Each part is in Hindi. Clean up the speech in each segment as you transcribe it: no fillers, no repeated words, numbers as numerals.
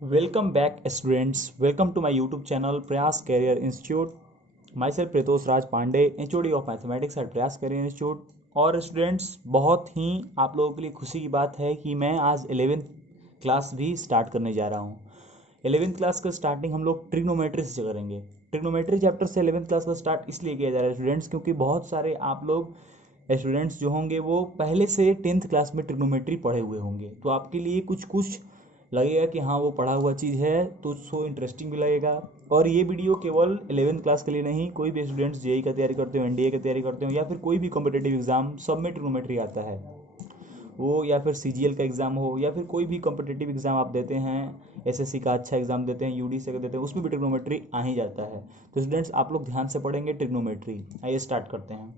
Welcome back, students. Welcome to my YouTube channel, Prayas Career Institute. Myself Pritosh Raj Pandey, HOD of Mathematics at Prayas Career Institute. और स्टूडेंट्स, बहुत ही आप लोगों के लिए खुशी की बात है कि मैं आज 11th क्लास भी स्टार्ट करने जा रहा हूँ। 11th क्लास का स्टार्टिंग हम लोग ट्रिग्नोमेट्री से करेंगे। ट्रिग्नोमेट्री चैप्टर से 11th क्लास का स्टार्ट इसलिए किया जा रहा है स्टूडेंट्स, क्योंकि बहुत सारे आप लोग स्टूडेंट्स जो होंगे वो पहले से 10th क्लास में ट्रिग्नोमेट्री पढ़े हुए होंगे, तो आपके लिए कुछ कुछ लगेगा कि हाँ वो पढ़ा हुआ चीज़ है, तो सो इंटरेस्टिंग भी लगेगा। और ये वीडियो केवल 11th क्लास के लिए नहीं, कोई भी स्टूडेंट्स जेई का तैयारी करते हो, एनडीए की तैयारी करते हो, या फिर कोई भी कॉम्पिटेटिव एग्जाम, सब में ट्रिग्नोमेट्री आता है वो, या फिर सीजीएल का एग्ज़ाम हो, या फिर कोई भी कॉम्पिटेटिव एग्ज़ाम आप देते हैं, एसएससी का अच्छा एग्ज़ाम देते हैं, यूडीसी का देते हैं, उसमें भी ट्रिग्नोमेट्री आ ही जाता है। तो स्टूडेंट्स आप लोग ध्यान से पढ़ेंगे ट्रिग्नोमेट्री। आइए स्टार्ट करते हैं।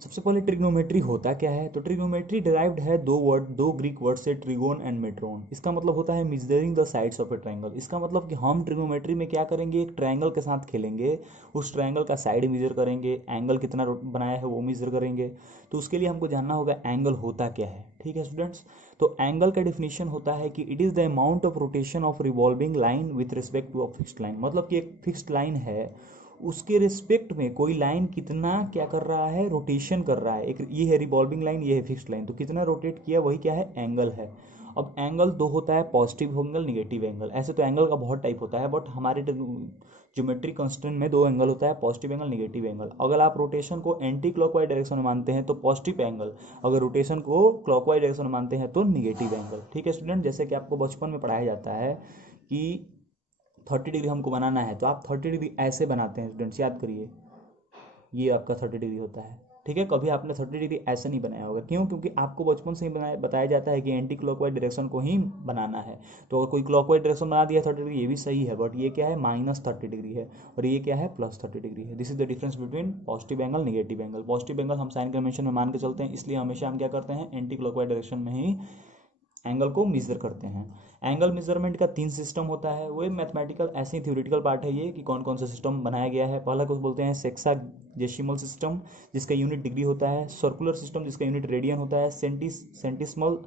सबसे पहले ट्रिग्नोमेट्री होता क्या है? तो ट्रिग्नोमेट्री डिराइव्ड है दो ग्रीक वर्ड से, ट्रिगोन एंड मेट्रोन। इसका मतलब होता है measuring the sides of A triangle. इसका मतलब कि हम ट्रिग्नोमेट्री में क्या करेंगे, एक ट्रायंगल के साथ खेलेंगे, उस ट्रायंगल का साइड मेजर करेंगे, एंगल कितना बनाया है वो मेजर करेंगे। तो उसके लिए हमको जानना होगा एंगल होता क्या है। ठीक है स्टूडेंट्स, तो एंगल का डेफिनेशन होता है कि it is the amount of rotation of revolving line with respect to a fixed line. मतलब कि एक फिक्स्ड लाइन है, उसके रिस्पेक्ट में कोई लाइन कितना क्या कर रहा है, रोटेशन कर रहा है। एक ये है रिवॉल्विंग लाइन, ये है फिक्स्ड लाइन, तो कितना रोटेट किया वही क्या है, एंगल है। अब एंगल दो होता है, पॉजिटिव एंगल, निगेटिव एंगल। ऐसे तो एंगल का बहुत टाइप होता है, बट हमारे ज्योमेट्री कंस्टेंट में दो एंगल होता है, पॉजिटिव एंगल, निगेटिव एंगल। अगर आप रोटेशन को एंटी क्लॉकवाइज डायरेक्शन में मानते हैं तो पॉजिटिव एंगल, अगर रोटेशन को क्लॉकवाइज डायरेक्शन में मानते हैं तो निगेटिव एंगल। ठीक है स्टूडेंट, जैसे कि आपको बचपन में पढ़ाया जाता है कि 30 डिग्री हमको बनाना है, तो आप 30 डिग्री ऐसे बनाते हैं स्टूडेंट्स, याद करिए, ये आपका 30 डिग्री होता है। ठीक है, कभी आपने 30 डिग्री ऐसा नहीं बनाया होगा, क्यों? क्योंकि आपको बचपन से ही बताया जाता है कि एंटी क्लॉकवाइज डायरेक्शन को ही बनाना है। तो अगर कोई क्लॉकवाइज डायरेक्शन बना दिया 30 डिग्री, ये भी सही है, बट ये क्या है, -30 डिग्री है, और ये क्या है, +30 डिग्री है। This is the difference between positive angle, negative angle. Positive angle हम साइन कन्वेंशन में मान के चलते हैं, इसलिए हमेशा हम क्या करते हैं, एंटी क्लॉकवाइज डायरेक्शन में ही एंगल को मेजर करते हैं। एंगल मेजरमेंट का 3 सिस्टम होता है, वो मैथमेटिकल ऐसे ही थ्योरेटिकल पार्ट है ये, कि कौन कौन सा सिस्टम बनाया गया है। पहला कुछ बोलते हैं सेक्साजेसिमल सिस्टम, जिसका यूनिट डिग्री होता है। सर्कुलर सिस्टम, जिसका यूनिट रेडियन होता है। सेंटिसमल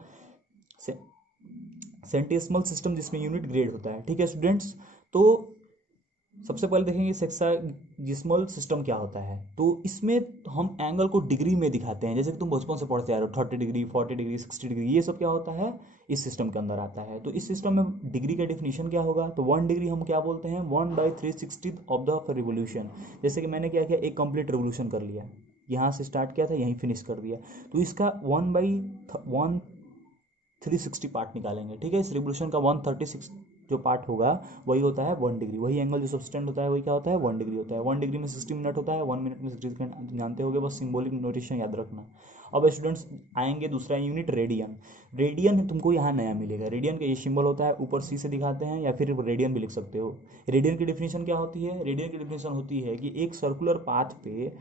सेंटिसमल सिस्टम, जिसमें यूनिट ग्रेड होता है। ठीक है स्टूडेंट्स, तो सबसे पहले देखेंगे सेक्साजिस्मल सिस्टम क्या होता है। तो इसमें हम एंगल को डिग्री में दिखाते हैं, जैसे कि तुम बचपन से पढ़ते आ रहे हो, 30 डिग्री, 40 डिग्री, 60 डिग्री, ये सब क्या होता है, इस सिस्टम के अंदर आता है। तो इस सिस्टम में डिग्री का डिफिनेशन क्या होगा, तो 1 डिग्री हम क्या बोलते हैं, 1/360 ऑफ द रिवोल्यूशन। जैसे कि मैंने क्या किया, एक कंप्लीट रिवोल्यूशन कर लिया, यहाँ से स्टार्ट किया था, यहीं फिनिश कर दिया, तो इसका 1/360 पार्ट निकालेंगे। ठीक है, इस रिवोल्यूशन का 136 जो पार्ट होगा वही होता है 1 डिग्री। वही एंगल जो सबस्टेंड होता है वही क्या होता है, 1 डिग्री होता है। 1 डिग्री में 60 मिनट होता है, 1 मिनट में 60 सेकेंड, जानते होगे, बस सिंबॉलिक नोटेशन याद रखना। अब स्टूडेंट्स आएंगे दूसरा यूनिट, रेडियन। रेडियन तुमको यहाँ नया मिलेगा। रेडियन का ये सिंबल होता है, ऊपर सी से दिखाते हैं, या फिर रेडियन भी लिख सकते हो। रेडियन की डिफिनेशन क्या होती है, रेडियन की डिफिनेशन होती है कि एक सर्कुलर पाथ पे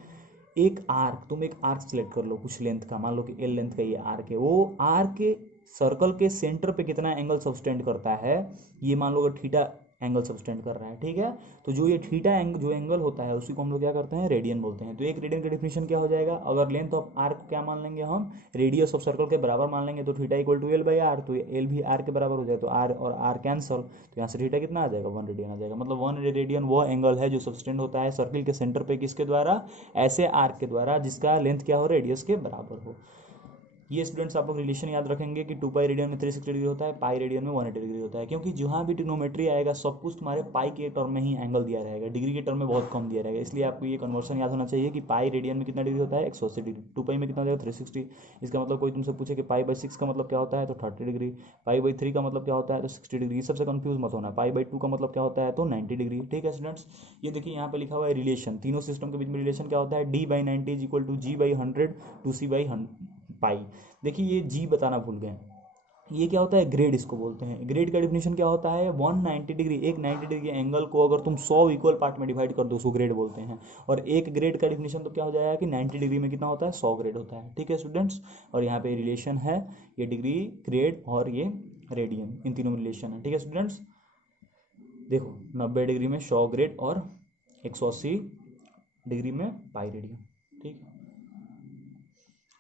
एक आर्क, तुम एक आर्क सिलेक्ट कर लो कुछ लेंथ का, मान लो कि एल लेंथ का ये आर्क है, वो आर्क के सर्कल के सेंटर पे कितना एंगल सबस्टेंड करता है, ये मान लो कि थीटा एंगल सबस्टेंड कर रहा है। ठीक है, तो जो ये थीटा एंगल जो एंगल होता है उसी को हम लोग क्या करते हैं, रेडियन बोलते हैं। तो एक रेडियन का डिफिनेशन क्या हो जाएगा, अगर लेंथ ऑफ आर्क क्या मान लेंगे हम, रेडियस ऑफ सर्कल के बराबर मान लेंगे, तो थीटा = L/R, तो एल भी आर के बराबर हो जाए, तो आर और आर कैंसल, तो यहाँ से थीटा कितना आ जाएगा, 1 रेडियन आ जाएगा। मतलब 1 रेडियन वो एंगल है जो सबस्टेंड होता है सर्किल के सेंटर पे, किसके द्वारा, ऐसे आर्क के द्वारा जिसका लेंथ क्या हो, रेडियस के बराबर हो। ये स्टूडेंट्स आप लोग रिलेशन याद रखेंगे कि 2 पाई रेडियन में 360 डिग्री होता है, पाई रेडियन में 180 डिग्री होता है, क्योंकि जहाँ भी ट्रिग्नोमेट्री आएगा सब कुछ तुम्हारे पाई के टर्म में ही एंगल दिया रहेगा, डिग्री के टर्म में बहुत कम दिया रहेगा। इसलिए आपको ये कन्वर्सन याद होना चाहिए कि पाई रेडियन में कितना डिग्री होता है, 180 डिग्री। 2 पाई में कितना हो जाएगा, 360। इसका मतलब कोई तुमसे पूछे कि पाई/6 का मतलब क्या होता है, तो 30 डिग्री। पाई/3 का मतलब क्या होता है, तो 60 डिग्री। सबसे कंफ्यूज मत होना। पाई/2 का मतलब क्या होता है, तो 90 डिग्री। ठीक है स्टूडेंट्स, ये देखिए यहाँ पे लिखा हुआ है रिलेशन, तीनों सिस्टम के बीच में रिलेशन क्या होता है, D/90 = G/100 2C/पाई। देखिए ये जी बताना भूल गए, ये क्या होता है, ग्रेड इसको बोलते हैं। ग्रेड का डिफिनेशन क्या होता है, 190 डिग्री, एक 90 डिग्री एंगल को अगर तुम 100 इक्वल पार्ट में डिवाइड कर दो उसको ग्रेड बोलते हैं। और एक ग्रेड का डिफिनेशन तो क्या हो जाएगा कि 90 डिग्री में कितना होता है, 100 ग्रेड होता है। ठीक है स्टूडेंट्स, और यहाँ पे रिलेशन है, ये डिग्री, ग्रेड और ये रेडियन, इन तीनों में रिलेशन है। ठीक है स्टूडेंट्स, देखो 90 डिग्री में 100 ग्रेड और 180 डिग्री में पाई रेडियन। ठीक है,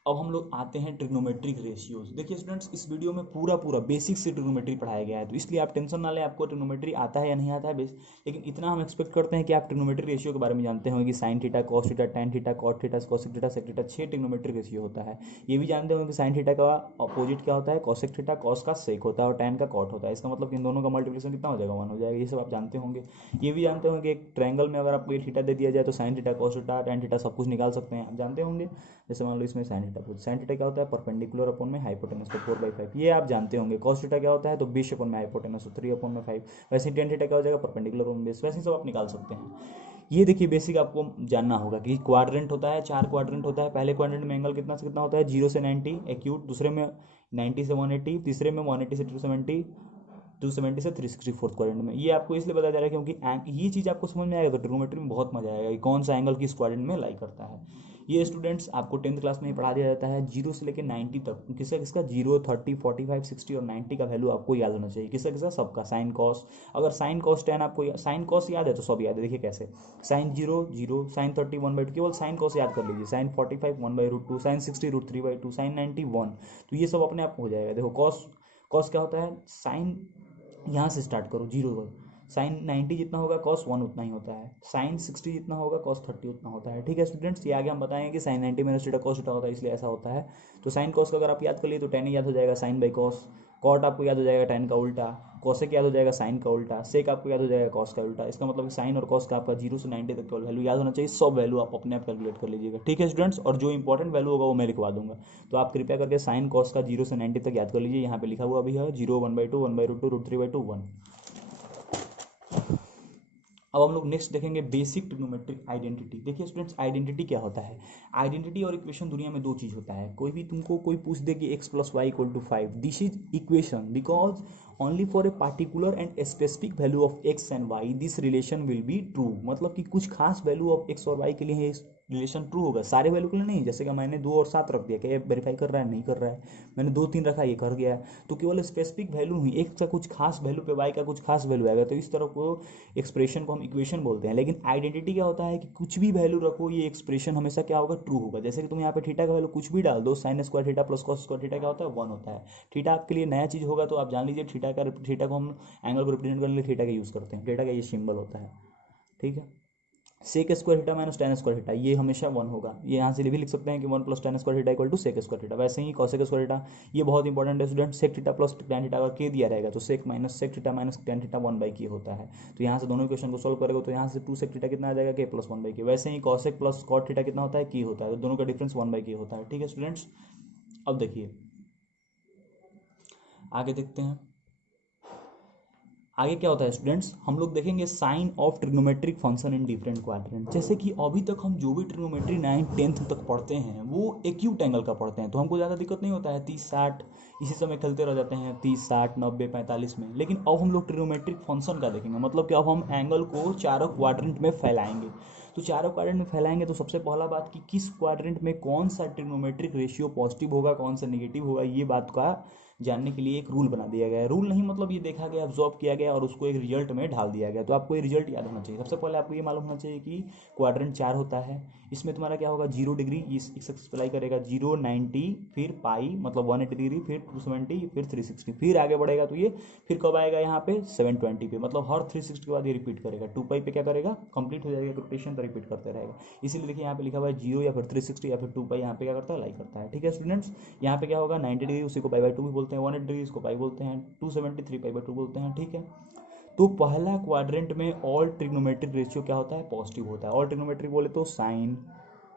अब हम लोग आते हैं ट्रिग्नोमेट्रिक रेशियोज। देखिए स्टूडेंट्स, इस वीडियो में पूरा बेसिक से ट्रिग्नोमेट्री पढ़ाया गया है, तो इसलिए आप टेंशन ना लें आपको ट्रिग्नोमेट्री आता है या नहीं आता है लेकिन इतना हम एक्सपेक्ट करते हैं कि आप ट्रिग्नोमेट्रिक रेशियो के बारे में जानते होंगे कि sine theta, cos theta, tan theta, cot theta, cosec theta, sec theta, 6 trigonometric ratio होता है। ये भी जानते होंगे कि साइन थीटा का अपोजिट क्या होता है, कोसेक थीटा, कॉस का सेक होता है और टैन का कॉट होता है। इसका मतलब कि इन दोनों का मल्टीप्लिकेशन कितना हो जाएगा, 1 हो जाएगा। ये सब आप जानते होंगे। ये भी जानते होंगे कि एक ट्रायंगल में अगर आपको ये थीटा दे दिया जाए तो sign theta, cos theta, tan theta सब कुछ निकाल सकते हैं, आप जानते होंगे। जैसे मान लो इसमें साइन थीटा क्या होता है, परपेंडिकुलर अपॉन में हाइपोटेनस, तो 4/5 ये आप जानते होंगे। कॉस थीटा क्या होता है, तो 20 अपॉन में हाइपोटेनस, तो 3/5। वैसे टेन थीटा क्या हो जाएगा, परपेंडिकुलर अपॉन बेस। वैसे सब आप निकाल सकते हैं। ये देखिए बेसिक आपको जानना होगा कि क्वाड्रेंट होता है, 4 क्वाड्रेंट होता है। पहले क्वाड्रेंट में एंगल कितना से कितना होता है, 0 से 90 एक्यूट, दूसरे में 90 से 180, तीसरे में 180 से 270, 270 से 360 फोर्थ क्वाड्रेंट में। ये आपको इसलिए बताया जा रहा है क्योंकि ये चीज़ आपको समझ में आएगा तो ट्रिग्नोमेट्री में बहुत मजा आएगा कि कौन सा एंगल किस क्वाड्रेंट में लाई करता है। ये स्टूडेंट्स आपको 10th क्लास में ही पढ़ा दिया जाता है, 0 से लेकर 90 तक। किसका किसका 0, 30, 45, 60 और 90 का वैल्यू आपको याद होना चाहिए। किसका किसका सबका, साइन कॉस। अगर साइन कॉस टैन आपको साइन कॉस याद है तो सब याद है। देखिए कैसे, साइन 0 0, साइन 30 1/2, केवल साइन कॉस याद कर लीजिए। Sine 45 1/√2, sine 60 √3/2, sine 90 1। तो ये सब अपने आप हो जाएगा। देखो कॉस, कॉस क्या होता है, साइन यहाँ से स्टार्ट करो 0 पर, साइन 90 जितना होगा कॉस 1 उतना ही होता है, साइन 60 जितना होगा कॉस 30 उतना होता है। ठीक है स्टूडेंट्स, ये आगे हम बताएंगे कि sine 90 minus theta cos theta होता है, इसलिए ऐसा होता है। तो साइन कॉस का अगर आप याद कर लिए तो टेन ही याद हो जाएगा, साइन बाई कॉस। कॉट आपको याद हो जाएगा टेन का उल्टा, कॉसेक याद हो जाएगा साइन का उल्टा, सेक आपको याद हो जाएगा कॉस का उल्टा। इसका मतलब साइन और कॉस का आपका 0 से 90 तक केवल वैल्यू याद होना चाहिए, सब वैल्यू आप अपने आप कैलकुलेट कर लीजिएगा। ठीक है स्टूडेंट्स, और जो इंपॉर्टेंट वैल्यू होगा वो मैं लिखवा दूंगा, तो आप कृपया करके साइन कॉस का 0 से 90 तक याद कर लीजिए। यहाँ पे लिखा हुआ भी है 0, 1/2, 1/√2, √3/2, 1। अब हम लोग नेक्स्ट देखेंगे बेसिक ट्रिग्नोमेट्रिक आइडेंटिटी। देखिए स्टूडेंट्स, आइडेंटिटी क्या होता है। आइडेंटिटी और इक्वेशन दुनिया में दो चीज़ होता है। कोई भी तुमको कोई पूछ दे कि x + y = 5, this is equation because only for a particular and specific value of x and y this relation will be true. मतलब कि कुछ खास वैल्यू ऑफ x और y के लिए रिलेशन ट्रू होगा, सारे वैल्यू के लिए नहीं। जैसे कि मैंने 2 और 7 रख दिया, क्या ये वेरीफाई कर रहा है, नहीं कर रहा है। मैंने 2 3 रखा, ये कर गया है। तो केवल स्पेसिफिक वैल्यू ही, x का कुछ खास वैल्यू पे y का कुछ खास वैल्यू आएगा, तो इस तरह को एक्सप्रेशन को हम इक्वेशन बोलते हैं। लेकिन आइडेंटिटी क्या होता है कि कुछ भी वैल्यू रखो, ये एक्सप्रेशन हमेशा क्या होगा, ट्रू होगा। जैसे कि तुम यहाँ पे थीटा का वैल्यू कुछ भी डाल दो, sine square theta plus cos square theta क्या होता है, 1 होता है। थीटा आपके लिए नया चीज़ होगा तो आप जान लीजिए, थीटा को हम एंगल को रिप्रेजेंट करने के लिए थीटा का यूज़ करते हैं। थीटा का ये सिंबल होता है। ठीक है, sec square theta minus tan square theta ये हमेशा 1 होगा। ये यहाँ से भी लिख सकते हैं कि 1 + tan square theta = sec square theta. वैसे ही कॉसेक स्क्वायर थीटा, ये बहुत इंपॉर्टेंट है student. Sec theta plus tan theta अगर के दिया रहेगा तो sec minus sec theta minus tan theta 1/k होता है। तो यहाँ से दोनों इक्वेशन को सोल्व करेगा तो यहाँ से 2 सेक थीटा कितना आ जाएगा, k + 1/k। वैसे ही कॉसेक प्लस कॉट थीटा कितना होता है, k होता है। तो दोनों का डिफरेंस 1/k होता है। ठीक है स्टूडेंट्स, अब देखिए आगे देखते हैं आगे क्या होता है स्टूडेंट्स। हम लोग देखेंगे sign of trigonometric function in different quadrant. जैसे कि अभी तक हम जो भी ट्रिग्नोमेट्री 9th 10th तक पढ़ते हैं वो एक्यूट एंगल का पढ़ते हैं, तो हमको ज़्यादा दिक्कत नहीं होता है। 30 60 इसी समय खेलते रह जाते हैं, 30 60 90 45 में। लेकिन अब हम लोग ट्रिग्नोमेट्रिक फंक्शन का देखेंगे, मतलब कि अब हम एंगल को चारों क्वाड्रेंट में फैलाएंगे। तो चारों क्वाड्रेंट में फैलाएंगे तो सबसे पहला बात कि किस क्वाड्रेंट में कौन सा ट्रिग्नोमेट्रिक रेशियो पॉजिटिव होगा, कौन सा नेगेटिव होगा, ये बात का जानने के लिए एक रूल बना दिया गया है। रूल नहीं मतलब ये देखा गया, ऑब्जॉर्व किया गया और उसको एक रिजल्ट में ढाल दिया गया। तो आपको ये रिजल्ट याद होना चाहिए। सबसे पहले आपको ये मालूम होना चाहिए कि क्वाड्रेंट 4 होता है। इसमें तुम्हारा क्या होगा, 0 डिग्री इस एक्स अप्लाई करेगा, 0 90 फिर पाई मतलब 180 डिग्री, फिर 270 फिर 360, फिर आगे बढ़ेगा तो ये फिर कब आएगा यहाँ पे 720 पे। मतलब हर 360 के बाद ये रिपीट करेगा। 2 पाई पे क्या करेगा, कंप्लीट हो जाएगा रोटेशन, तो रिपीट करते रहेगा। इसीलिए देखिए यहाँ पे लिखा हुआ है 0 या फिर 360 या फिर 2 पाई, यहाँ पे क्या करता है, लाई करता है। ठीक है स्टूडेंट्स, यहाँ पे क्या होगा 90 डिग्री उसी को पाई/2 भी बोलते हैं, 180 डिग्री इसको पाई बोलते हैं, 273 पाई/2 बोलते हैं। ठीक है, तो पहला क्वाड्रेंट में ऑल ट्रिग्नोमेट्रिक रेशियो क्या होता है, पॉजिटिव होता है। ऑल ट्रिग्नोमेट्रिक बोले तो sine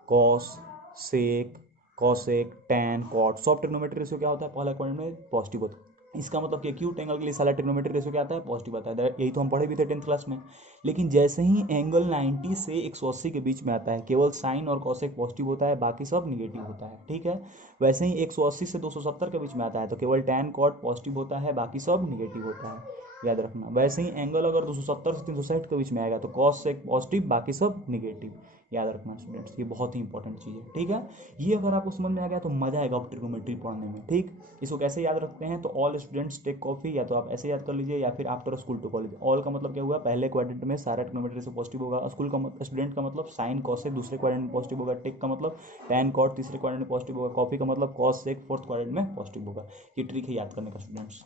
cos sec cosec tan cot, सब ट्रिग्नोमेट्रिक रेशियो क्या होता है, पहला क्वाड्रेंट में पॉजिटिव होता है। इसका मतलब कि एक्यूट एंगल के लिए सारा ट्रिग्नोमेट्रिक रेशियो क्या आता है, पॉजिटिव आता है। यही तो हम पढ़े भी थे 10th क्लास में। लेकिन जैसे ही एंगल 90 से 180 के बीच में आता है, केवल साइन और कॉसेक पॉजिटिव होता है, बाकी सब निगेटिव होता है। ठीक है, वैसे ही 180 से 270 के बीच में आता है तो केवल टैन कॉट पॉजिटिव होता है, बाकी सब निगेटिव होता है, याद रखना। वैसे ही एंगल अगर 270 से 360 के बीच में आएगा तो कॉस सेक पॉजिटिव, बाकी सब निगेटिव, याद रखना स्टूडेंट्स, ये बहुत ही इंपॉर्टेंट चीज़ है। ठीक है, ये अगर आपको समझ में आ गया तो मजा आएगा अब ट्रिग्नोमेट्री पढ़ने में। ठीक, इसको कैसे याद रखते हैं, तो ऑल स्टूडेंट्स टेक कॉफी, या तो आप ऐसे याद कर लीजिए या फिर after school to college. All का मतलब क्या हुआ, पहले क्वाड्रेंट में सारा ट्रिग्नोमेट्री से पॉजिटिव होगा। स्कूल का स्टूडेंट का मतलब साइन कॉस से दूसरे क्वाड्रेंट में पॉजिटिव होगा। टेक का मतलब टैन कॉट तीसरे क्वाड्रेंट में पॉजिटिव होगा। कॉफी का मतलब कॉस सेक फोर्थ क्वाड्रेंट में पॉजिटिव होगा। ये ट्रिक है याद करने का स्टूडेंट्स।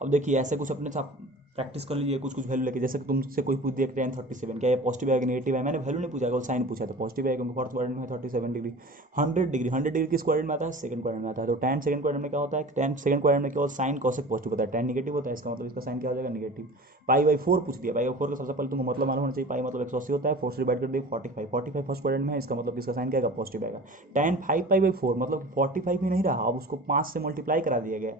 अब देखिए ऐसे कुछ अपने साथ प्रैक्टिस कर लीजिए, कुछ कुछ वैल्यू लेके। जैसे कि तुमसे कोई पूछ दिया कि 1037 क्या ये पॉजिटिव है कि नेगेटिव है, मैंने वैल्यू नहीं पूछा, केवल साइन पूछा, तो पॉजिटिव है क्योंकि फोर्थ क्वाड्रेंट में 37 डिग्री। 100 डिग्री, 100 डिग्री किस क्वाड्रेंट में आता है, सेकंड क्वाड्रेंट में आता है। तो tan सेकंड क्वाड्रेंट में क्या होता है, tan सेकंड क्वाड्रेंट में केवल साइन कॉसेक पॉजिटिव होता है, tan निगेटिव होता है, इसका मतलब इसका साइन क्या हो जाएगा, निगेटिव। पाई/4 पूछ दिया, पाई/4 का सबसे पहले तुमको मतलब मालूम होना चाहिए, पाई मतलब 180 होता है, 4 से डिवाइड कर दिए 45, 45 फर्स्ट क्वाड्रेंट में है, इसका मतलब इसका साइन क्या आएगा, पॉजिटिव आएगा। tan 5π/4 मतलब 45 ही नहीं रहा, अब उसको 5 से मल्टीप्लाई करा दिया गया,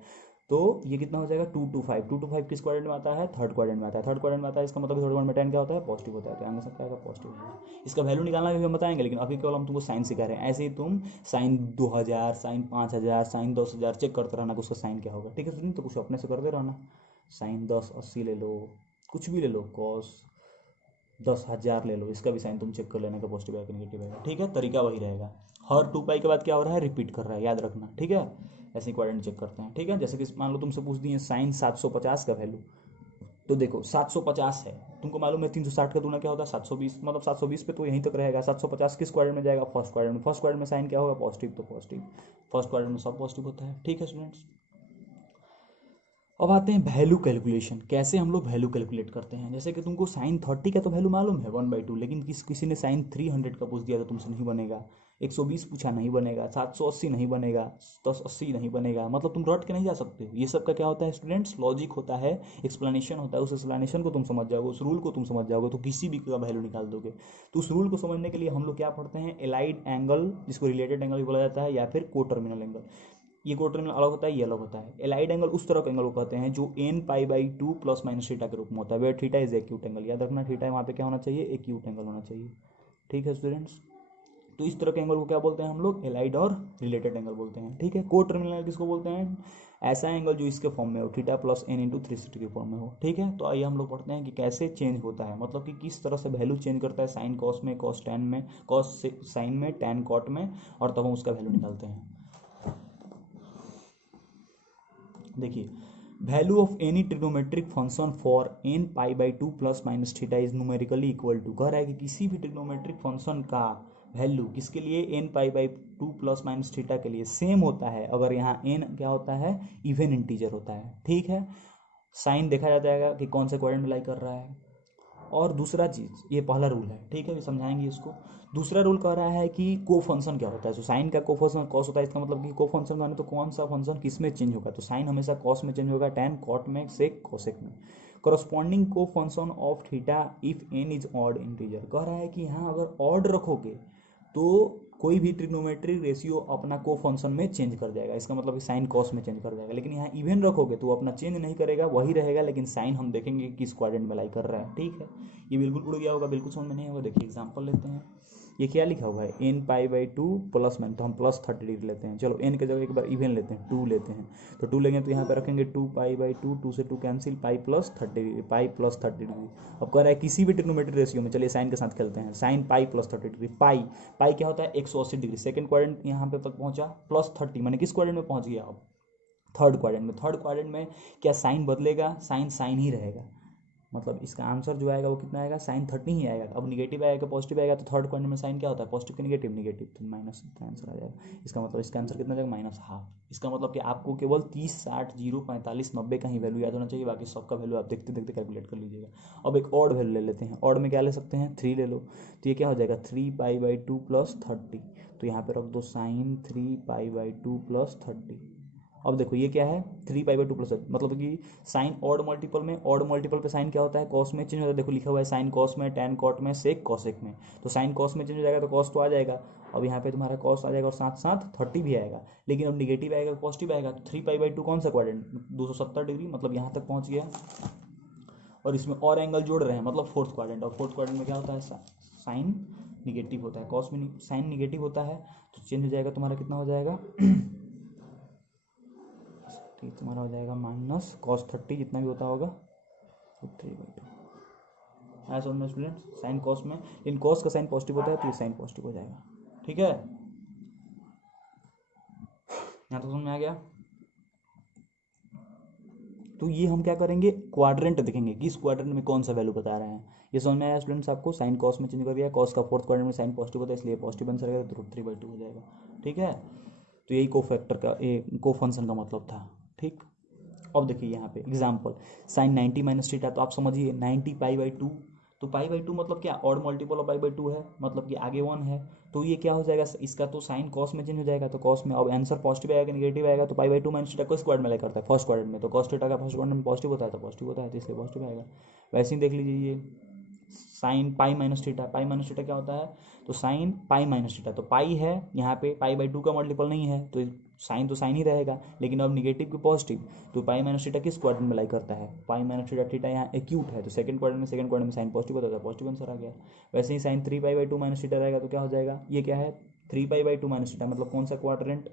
तो ये कितना हो जाएगा 225। 225 किस क्वाड्रेंट में आता है, थर्ड क्वाड्रेंट में आता है। थर्ड क्वाड्रेंट में आता है, इसका मतलब थर्ड क्वाड्रेंट में tan क्या होता है, पॉजिटिव होता है, तो आंसर क्या आएगा, पॉजिटिव होगा। इसका वैल्यू निकालना भी हम बताएंगे, लेकिन अभी केवल हम तुमको साइन सिखा रहे हैं। ऐसे ही तुम साइन 2000, साइन 5000, साइन 10,000 चेक करते रहना कि उसका साइन क्या होगा। ठीक है स्टूडेंट, तो कुछ अपने से करते रहना। साइन 1080 ले लो, कुछ भी ले लो, कॉस 10,000 ले लो, इसका भी साइन तुम चेक कर लेना कि पॉजिटिव है कि नेगेटिव है। ठीक है, तरीका वही रहेगा। हर 2 पाई के बाद क्या हो रहा है, रिपीट कर रहा है, याद रखना। ठीक है, ऐसे ही क्वाड्रेंट चेक करते हैं। ठीक है, जैसे कि मान लो तुमसे पूछ दिए साइन 750 का वैल्यू, तो देखो 750 है, तुमको मालूम है 360 का दूना क्या होता है, 720, मतलब 720 पे तो यहीं तक रहेगा। 750 किस क्वाड्रेंट में जाएगा, फर्स्ट क्वाड्रेंट में। फर्स्ट क्वाड्रेंट में साइन क्या होगा, पॉजिटिव, तो पॉजिटिव फर्स्ट क्वाड्रेंट में सब पॉजिटिव होता है। ठीक है स्टूडेंट्स, अब आते हैं वैल्यू कैलकुलेशन। कैसे हम लोग वैल्यू कैलकुलेट करते हैं, जैसे कि तुमको साइन 30 का तो वैल्यू मालूम है 1/2, लेकिन किसी ने साइन 300 का पूछ दिया तो तुमसे नहीं बनेगा। 120 पूछा, नहीं बनेगा। 780 नहीं बनेगा, 1080 नहीं बनेगा, मतलब तुम रट के नहीं जा सकते। ये सब का क्या होता है स्टूडेंट्स, लॉजिक होता है, एक्सप्लेनेशन होता है। उस एक्सप्लेनेशन को तुम समझ जाओगे, उस रूल को तुम समझ जाओगे, तो किसी भी का वैल्यू निकाल दोगे। तो उस रूल को समझने के लिए हम लोग क्या पढ़ते हैं, एलाइड एंगल, जिसको रिलेटेड एंगल भी बोला जाता है, या फिर कोटर्मिनल एंगल। ये कोटर्मिनल अलग होता है, ये अलग होता है। एलाइड एंगल उस तरह का एंगल को कहते हैं जो n π/2 प्लस माइनस थीटा के रूप में होता है, where theta is acute angle. याद रखना, थीटा वहाँ पे क्या होना चाहिए, एक्यूट एंगल होना चाहिए। ठीक है स्टूडेंट्स, तो इस तरह के एंगल को क्या बोलते हैं हम लोग, एलाइड और रिलेटेड एंगल बोलते हैं। ठीक है, कोटर्मिनल किसको बोलते हैं, ऐसा एंगल जो इसके फॉर्म में हो, थीटा प्लस n इंटू 360 के फॉर्म में हो। ठीक है, तो आइए हम लोग पढ़ते हैं कि कैसे चेंज होता है, मतलब कि किस तरह से वैल्यू चेंज करता है साइन कॉस में, कॉस टैन में, कॉस साइन में, टैन कॉट में, और तब हम उसका वैल्यू निकालते हैं। देखिए, value of any trigonometric function for n π/2 plus minus theta is numerically equal to, कह रहा है कि किसी भी ट्रिग्नोमेट्रिक फंक्शन का वैल्यू किसके लिए, n π/2 प्लस माइनस थीटा के लिए सेम होता है अगर यहाँ n क्या होता है, इवन इंटीजर होता है। ठीक है, साइन देखा जा जाएगा कि कौन से क्वाड्रेंट में लाई कर रहा है। और दूसरा चीज़, ये पहला रूल है। ठीक है, समझाएंगे इसको। दूसरा रूल कह रहा है कि को फंक्शन क्या होता है, तो साइन का को फंक्शन कॉस होता है, इसका मतलब कि को फंक्शन माने तो कौन सा फंक्शन किस में चेंज होगा, तो साइन हमेशा कॉस में चेंज होगा, टैन कॉट में, सेक कोसेक में। करस्पॉन्डिंग को function of theta if n is odd integer, कह रहा है कि यहाँ अगर ऑड रखोगे तो कोई भी ट्रिग्नोमेट्रिक रेशियो अपना को फंक्शन में चेंज कर जाएगा, इसका मतलब कि साइन कॉस में चेंज कर जाएगा। लेकिन यहाँ इवन रखोगे तो वो अपना चेंज नहीं करेगा, वही रहेगा, लेकिन साइन हम देखेंगे कि किस क्वाड्रेंट में लाई कर रहा है। ठीक है, ये बिल्कुल उड़ गया होगा, बिल्कुल समझ में नहीं होगा। देखिए एग्जाम्पल लेते हैं, ये क्या लिखा हुआ है, n π/2 प्लस में, तो हम प्लस 30 डिग्री लेते हैं। चलो n के जगह एक बार इवन लेते हैं, 2 लेते हैं, तो 2 लेंगे तो यहाँ पे रखेंगे 2π/2, 2 से 2 cancel, pi plus 30 degree, pi plus 30 degree. अब कह रहा है किसी भी ट्रिग्नोमेट्रिक रेशियो में, चलिए साइन के साथ खेलते हैं, साइन पाई प्लस 30 डिग्री, पाई पाई क्या होता है, 180 डिग्री। सेकंड क्वाड्रेंट यहाँ पे तक पहुंचा, प्लस 30 माने किस क्वाड्रेंट में पहुंच गया, अब थर्ड क्वाड्रेंट में। थर्ड क्वाड्रेंट में क्या साइन बदलेगा, साइन साइन ही रहेगा, मतलब इसका आंसर जो आएगा वो कितना आएगा, साइन 30 ही आएगा। अब निगेटिव आएगा पॉजिटिव आएगा, तो थर्ड क्वाड्रेंट में साइन क्या होता है, पॉजिटिव के निगेटिव, निगेटिव, तो माइनस का आंसर आ जाएगा। इसका मतलब इसका आंसर कितना जाएगा, -½ इसका मतलब कि आपको केवल 30, 60, 0, 45, 90 का ही वैल्यू याद होना चाहिए, बाकी सबका वैल्यू आप देखते देखते कैलकुलेट कर लीजिएगा। अब एक ऑड वैल्यू ले लेते हैं, ऑड में क्या ले सकते हैं, 3 ले लो, तो ये क्या हो जाएगा 3π/2 प्लस 30, तो यहाँ पे रख दो साइन 3π/2 प्लस 30। अब देखो ये क्या है, 3π/2 प्लस, मतलब कि साइन ऑड मल्टीपल में, ऑड मल्टीपल पे साइन क्या होता है, कॉस में चेंज होता है। देखो लिखा हुआ है साइन कॉस में, टैन कॉट में, सेक कॉसेक में, तो साइन कॉस में चेंज हो जाएगा तो कॉस तो आ जाएगा। अब यहाँ पे तुम्हारा कॉस आ जाएगा और साथ साथ 30 भी आएगा, लेकिन अब निगेटिव आएगा पॉजिटिव आएगा। तो 3π/2 कौन सा क्वाड्रेंट, 270 डिग्री, मतलब यहाँ तक पहुँच गया। और इसमें और एंगल जोड़ रहे हैं, मतलब फोर्थ क्वाड्रेंट, और फोर्थ क्वाड्रेंट में क्या होता है, साइन निगेटिव होता है, कॉस में साइन निगेटिव होता है, तो चेंज हो जाएगा तुम्हारा, कितना हो जाएगा तुम्हारा हो जाएगा माइनस कॉस 30 जितना भी होता होगा, तो 3/2। आया समझ में स्टूडेंट्स, साइन कॉस में इन कॉस का साइन पॉजिटिव होता है तो ये साइन पॉजिटिव हो जाएगा, ठीक है। यहाँ तो समझ में आ गया। तो ये हम क्या करेंगे, क्वाड्रेंट देखेंगे कि इस क्वाड्रेंट में कौन सा वैल्यू बता रहे हैं। ये समझ में आया स्टूडेंट्स आपको, साइन कॉस में चेंज कर दिया, कॉस का फोर्थ क्वाड्रेंट में साइन पॉजिटिव होता है इसलिए पॉजिटिव आंसर आएगा, तो √3/2 हो जाएगा, ठीक है। तो यही को फैक्टर का को फंक्शन का मतलब था, ठीक। अब देखिए यहाँ पे एग्जाम्पल, साइन 90 माइनस थीटा, तो आप समझिए 90 π/2, तो π/2 मतलब क्या, ऑड मल्टीपल ऑफ π/2 है, मतलब कि आगे 1 है, तो ये क्या हो जाएगा, इसका तो साइन कॉस में चेंज हो जाएगा, तो कॉस में अब आंसर पॉजिटिव आएगा नेगेटिव आएगा, तो π/2 माइनस थीटा को स्क्वायर में करता है फर्स्ट क्वाड्रेंट में, तो कॉस थीटा का फर्स्ट क्वाड्रेंट में पॉजिटिव होता है, तो पॉजिटिव होता है, तो इसलिए पॉजिटिव आएगा। वैसे ही देख लीजिए ये साइन पाई माइनस थीटा क्या होता है, तो साइन पाई माइनस थीटा, तो पाई है यहाँ पे, π/2 का मल्टीपल नहीं है तो साइन तो साइन ही रहेगा, लेकिन अब निगेटिव की पॉजिटिव, तो पाई माइनस थीटा किस क्वाड्रेंट में लाई करता है, पाई माइनस थीटा यहाँ एक्यूट है, तो सेकंड क्वाड्रेंट में साइन पॉजिटिव होता है, पॉजिटिव आंसर आ गया। वैसे ही साइन 3π/2 माइनस थीटा रहेगा तो क्या हो जाएगा, ये क्या है 3π/2 माइनस थीटा, मतलब कौन सा क्वाड्रेंट,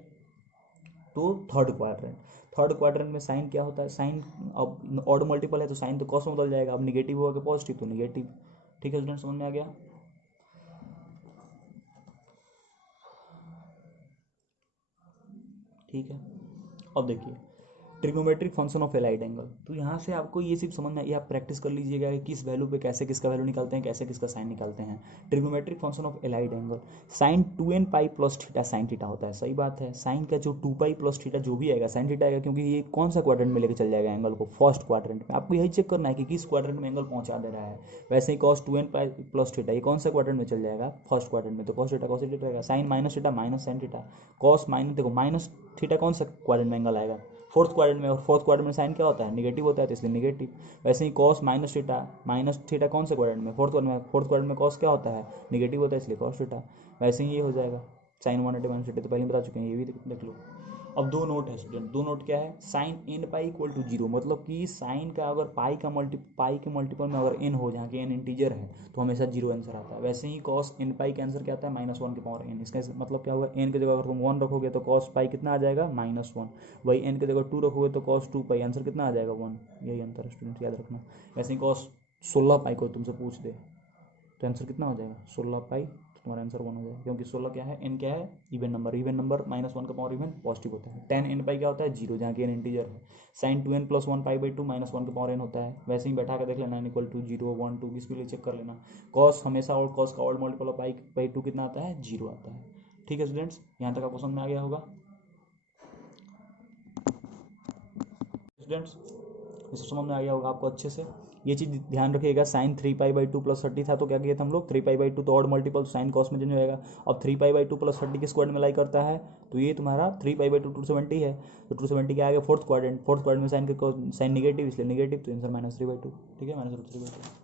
तो थर्ड क्वाड्रेंट में साइन क्या होता है, साइन अब ऑड मल्टीपल है तो साइन तो कॉस में बदल जाएगा, अब निगेटिव होगा पॉजिटिव तो निगेटिव, ठीक है स्टूडेंट, समझ में आ गया। ठीक है, अब देखिए trigonometric function of allied angle, तो यहाँ से आपको ये सिर्फ समझना, ये आप प्रैक्टिस कर लीजिएगा कि किस वैल्यू पे कैसे किसका वैल्यू निकालते हैं, कैसे किसका साइन निकालते हैं। Trigonometric function of allied angle, sine 2nπ plus theta sine theta होता है, सही बात है, साइन का जो 2π प्लस थीटा जो भी आएगा साइन थीटा आएगा, क्योंकि ये कौन सा क्वाड्रेंट में लेकर चल जाएगा एंगल को, फर्स्ट क्वाड्रेंट में, आपको यही चेक करना है कि किस क्वाड्रेंट में एंगल पहुंचा दे रहा है। वैसे ही कॉस 2nπ प्लस थीटा ये कौन सा क्वाड्रेंट में चल जाएगा, फर्स्ट क्वाड्रेंट में, तो कॉस थीटा रहेगा, sine minus theta minus sine theta, cos minus, देखो माइनस थीटा कौन सा क्वाड्रेंट में एंगल आएगा, फोर्थ क्वाड्रेंट में, और फोर्थ क्वाड्रेंट में साइन क्या होता है निगेटिव होता है, तो इसलिए निगेटिव। वैसे ही कॉस माइनस थीटा कौन से क्वाड्रेंट में, फोर्थ क्वाड्रेंट में कॉस क्या होता है निगेटिव होता है, इसलिए कॉस थीटा। वैसे ही ये हो जाएगा साइन 180 माइनस थीटा, तो पहले बता चुके हैं, ये भी देख लो। अब दो नोट है स्टूडेंट, दो नोट क्या है, sine n pi equal to 0, मतलब कि साइन का अगर पाई के मल्टीपल में अगर n हो, जहाँ की n इंटीजर है, तो हमेशा 0 आंसर आता है। वैसे ही कॉस n पाई का आंसर क्या आता है, -1 की पावर n, इसका मतलब क्या हुआ, n की जगह अगर तुम 1 रखोगे तो कॉस पाई कितना आ जाएगा -1, वही n की जगह 2 रखोगे तो कॉस 2 पाई, आंसर कितना आ जाएगा 1, यही अंतर है स्टूडेंट, याद रखना। वैसे ही कॉस 16 पाई को तुमसे पूछ दे तो आंसर कितना हो जाएगा 16 पाई, तो तुम्हारा आंसर 1 हो जाएगा, क्योंकि 16 क्या है, n क्या है, इवन नंबर -1 का पावर इवन पॉजिटिव होता है। tan n पाई क्या होता है 0, जहाँ की n इंटीजर है। साइन 2n प्लस 1 π/2 -1 का पावर n होता है। वैसे ही बैठा कर देख लेना, n इक्वल टू 0 1 2 किस के लिए चेक कर लेना। कॉस हमेशा, और कॉस का ऑड मल्टीपल ऑफ π/2 कितना आता है 0 आता है, ठीक है स्टूडेंट्स, यहाँ तक आपको समझ में आ गया होगा स्टूडेंट्स, इसे समझ में आ गया होगा आपको अच्छे से। ये चीज़ ध्यान रखिएगा, साइन 3π/2 प्लस 30 था तो क्या किया था हम लोग, 3π/2 तो ऑड मल्टीपल साइन कॉस में चेंज हो जाएगा। अब 3π/2 प्लस 30 के स्क्वायर में लाई करता है, तो ये तुम्हारा 3π/2 270 है, तो 270 के आगे फोर्थ क्वाड्रेंट में साइन निगेटिव, इसलिए निगेटिव, तो आंसर -3/2, ठीक है, -3/2।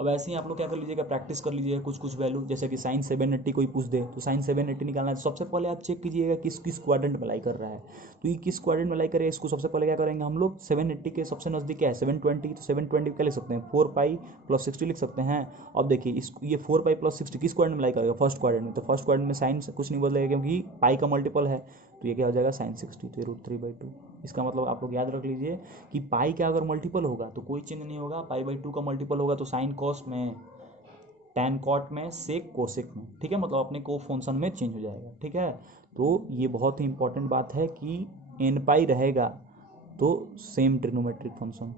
अब ऐसे ही आप लोग क्या कर लीजिएगा, प्रैक्टिस कर लीजिएगा कुछ वैल्यू, जैसे कि साइन 780 कोई पूछ दे तो साइन 780 निकालना है, तो सबसे पहले आप चेक कीजिएगा किस क्वाड्रेंट में लाई कर रहा है, तो ये किस क्वाड्रेंट में लाई करेगा, इसको सबसे पहले क्या करेंगे हम लोग, 780 के सबसे नज़दीक क्या है 720, तो 720 क्या लिख सकते हैं 4π + 60 लिख सकते हैं। अब देखिए ये 4π + 60 किस क्वाड्रेंट में लाई करेगा, फर्स्ट क्वाड्रेंट में, तो फर्स्ट क्वाड्रेंट में साइन कुछ नहीं बदलेगा क्योंकि पाई का मल्टीपल है, तो ये क्या हो जाएगा साइन 60, तो ये √3/2। इसका मतलब आप लोग याद रख लीजिए कि पाई का अगर मल्टीपल होगा तो कोई चेंज नहीं होगा, π/2 का मल्टीपल होगा तो साइन कॉस में, टैन कॉट में, सेक कोसेक में, ठीक है, मतलब अपने को फंक्शन में चेंज हो जाएगा, ठीक है। तो ये बहुत ही इंपॉर्टेंट बात है कि n पाई रहेगा तो सेम ट्रिग्नोमेट्रिक फंक्शन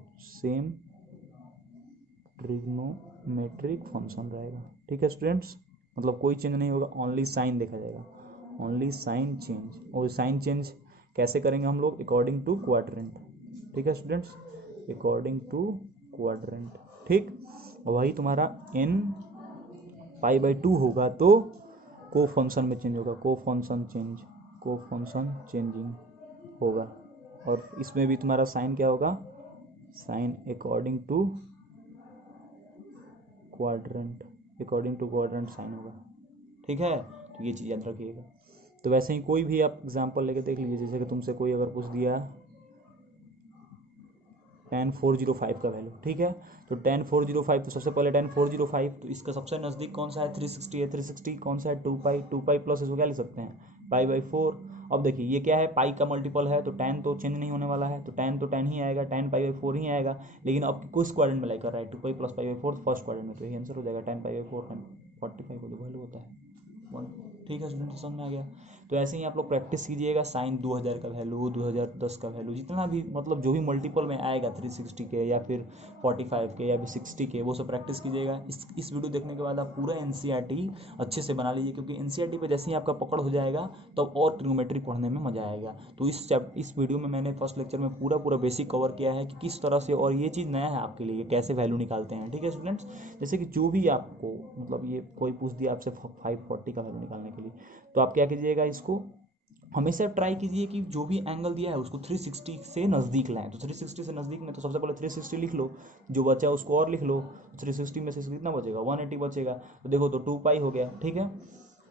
रहेगा, ठीक है स्टूडेंट्स, मतलब कोई चेंज नहीं होगा, ओनली साइन देखा जाएगा, ओनली साइन चेंज। और साइन चेंज कैसे करेंगे हम लोग, अकॉर्डिंग टू क्वाड्रेंट, ठीक है स्टूडेंट्स, अकॉर्डिंग टू क्वाड्रेंट, ठीक। वही तुम्हारा n π/2 होगा तो को फंक्शन में चेंज होगा, को फंक्शन चेंजिंग होगा, और इसमें भी तुम्हारा साइन क्या होगा, sign according to quadrant sign होगा, ठीक है। तो ये चीज़ याद रखिएगा। तो वैसे ही कोई भी आप एग्जांपल लेके देख लीजिए, जैसे कि तुमसे कोई अगर पूछ दिया tan 405 का वैल्यू, ठीक है, तो tan 405, तो सबसे पहले tan 405, तो इसका सबसे नज़दीक कौन सा है 360 है, 360 कौन सा है 2π प्लस इसको क्या लिख सकते हैं π/4, अब देखिए ये क्या है, पाई का मल्टीपल है तो tan तो चेंज नहीं होने वाला है, तो tan ही आएगा, tan पाई बाई 4 ही आएगा। लेकिन अब किस क्वाड्रेंट में लाई कर रहा है, 2 pi plus pi by 4 first quadrant में, तो यही आंसर हो जाएगा tan पाई बाई 4 टाइम 45 को जो वैल्यू होता है 1। ठीक है स्टूडेंट, समझ में आ गया। तो ऐसे ही आप लोग प्रैक्टिस कीजिएगा, साइन 2000 का वैल्यू, 2010 का वैल्यू, जितना भी मतलब जो भी मल्टीपल में आएगा 360 के या फिर 45 के या फिर 60 के, वो सब प्रैक्टिस कीजिएगा। इस वीडियो देखने के बाद आप पूरा एनसीईआरटी अच्छे से बना लीजिए, क्योंकि एनसीईआरटी पे जैसे ही आपका पकड़ हो जाएगा तब और ट्रिग्नोमेट्री पढ़ने में मजा आएगा। तो इस वीडियो में मैंने फर्स्ट लेक्चर में पूरा बेसिक कवर किया है कि किस तरह से, और ये चीज़ नया है आपके लिए, कैसे वैल्यू निकालते हैं। ठीक है स्टूडेंट्स, जैसे कि जो भी आपको मतलब ये कोई पूछ दिया आपसे 540 का वैल्यू निकालने के लिए, तो आप क्या कीजिएगा, इसको हमेशा ट्राई कीजिए कि जो भी एंगल दिया है उसको 360 से नज़दीक लाएं। तो 360 से नज़दीक में तो सबसे पहले 360 लिख लो, जो बचा उसको और लिख लो। 360 में से कितना बचेगा, 180 बचेगा। तो देखो तो 2 पाई हो गया। ठीक है,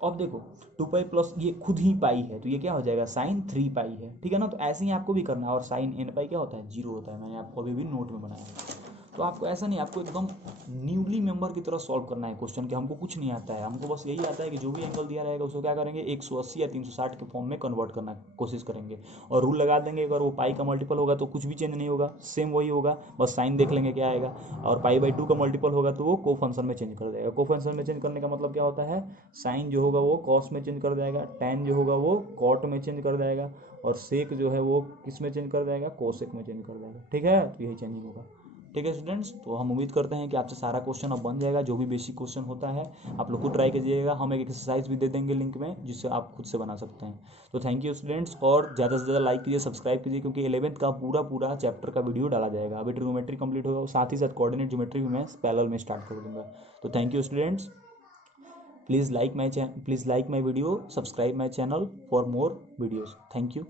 अब देखो 2 पाई प्लस ये खुद ही पाई है, तो ये क्या हो जाएगा, साइन 3 पाई है। ठीक है ना, तो ऐसे ही आपको भी करना है। और साइन n पाई क्या होता है, 0 होता है, मैंने आपको अभी भी नोट में बनाया। तो आपको ऐसा नहीं, आपको एकदम न्यूली मेंबर की तरह सॉल्व करना है क्वेश्चन, कि हमको कुछ नहीं आता है, हमको बस यही आता है कि जो भी एंगल दिया रहेगा उसको क्या करेंगे, 180 या 360 के फॉर्म में कन्वर्ट करना कोशिश करेंगे, और रूल लगा देंगे। अगर वो पाई का मल्टीपल होगा तो कुछ भी चेंज नहीं होगा, सेम वही होगा, बस साइन देख लेंगे क्या आएगा। और पाई बाई 2 का मल्टीपल होगा तो वो को फंक्शन में चेंज कर देगा। को फंक्शन में चेंज करने का मतलब क्या होता है, साइन जो होगा वो कॉस में चेंज कर देगा, टैन जो होगा वो कॉट में चेंज कर देगा, और सेक जो है वो किस में चेंज कर देगा, कोसेक में चेंज कर देगा। ठीक है, तो यही चेंजिंग होगा। ठीक है स्टूडेंट्स, तो हम उम्मीद करते हैं कि आपसे सारा क्वेश्चन अब बन जाएगा, जो भी बेसिक क्वेश्चन होता है आप लोग को ट्राई कीजिएगा। हम एक एक्सरसाइज भी दे देंगे लिंक में, जिससे आप खुद से बना सकते हैं। तो थैंक यू स्टूडेंट्स, और ज़्यादा से ज़्यादा लाइक कीजिए, सब्सक्राइब कीजिए, क्योंकि 11th का पूरा चैप्टर का वीडियो डाला जाएगा। अभी ट्रिग्नोमेट्री कंप्लीट होगा, साथ ही साथ कोऑर्डिनेट ज्योमेट्री भी मैं पैरेलल में स्टार्ट कर दूंगा। तो thank you students, please like my video, subscribe my channel for more videos. Thank you.